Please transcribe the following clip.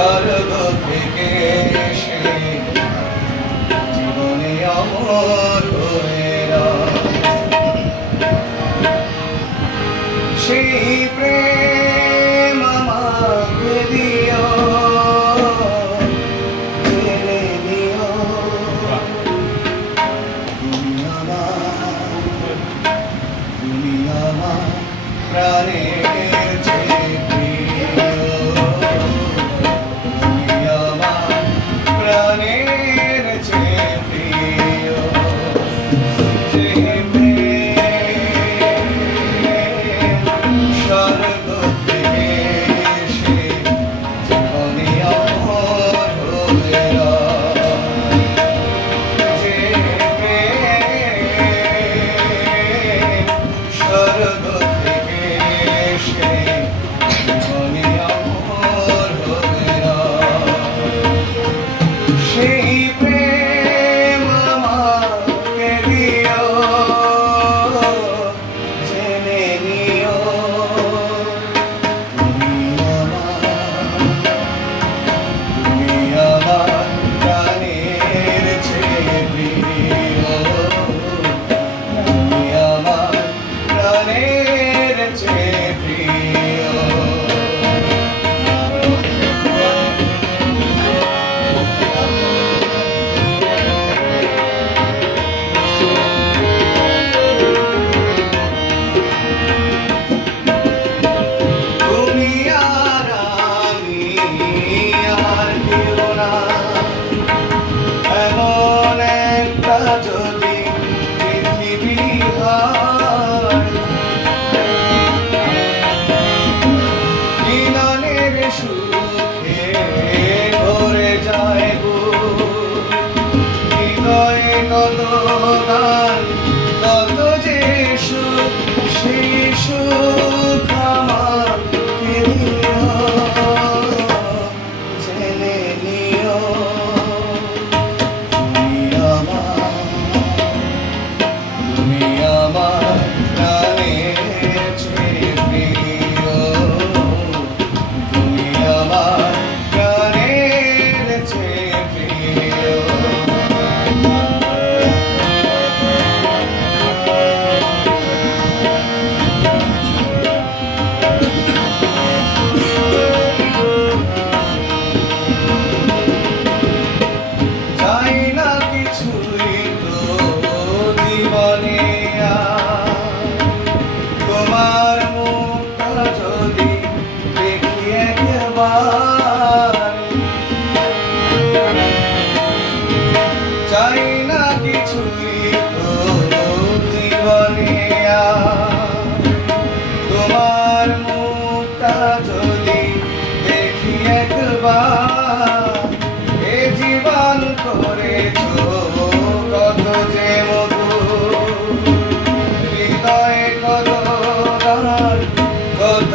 স্বর্গ থেকে এসে জীবনে অমর হয়ে সেই প্রেম আমাকে দিও, জেনে নিও তুমি আমার প্রাণের চেয়ে প্রিয়, তুমি আমার প্রাণের চেয়ে প্রিয়। যে স্বর্গ থেকে এসে জীবনে অমর হয়ে যে স্বর্গ থেকে এসে জীবনে অমর হয়ে সেই প্রেম আমাকে দিও, জেনে নিও তুমি আমার প্রাণের চেয়ে প্রিয়, তুমি আমার প্রাণের চেয়ে প্রিয়। তুমি আর আমি আর কেউ না, এমন একটা যদি পৃথিবী হয়, মিলনের সুখে ভরে যায় বুক, হৃদয়ে কত গান কত যে সুখ, সেই সুখ আমাকে দিও, জেনে নিও তুমি আমার প্রাণের চেয়ে প্রিয়, তুমি আমার প্রাণের চেয়ে প্রিয়। চাই না কিছুই তো জীবনে তোমার মুখটা যদি দেখি একবার, চাই না কিছুই তো জীবনে তোমার মুখটা যদি দেখি একবার, এ জীবন করেছো কত যে মধুর, হৃদয়ে কত গান কত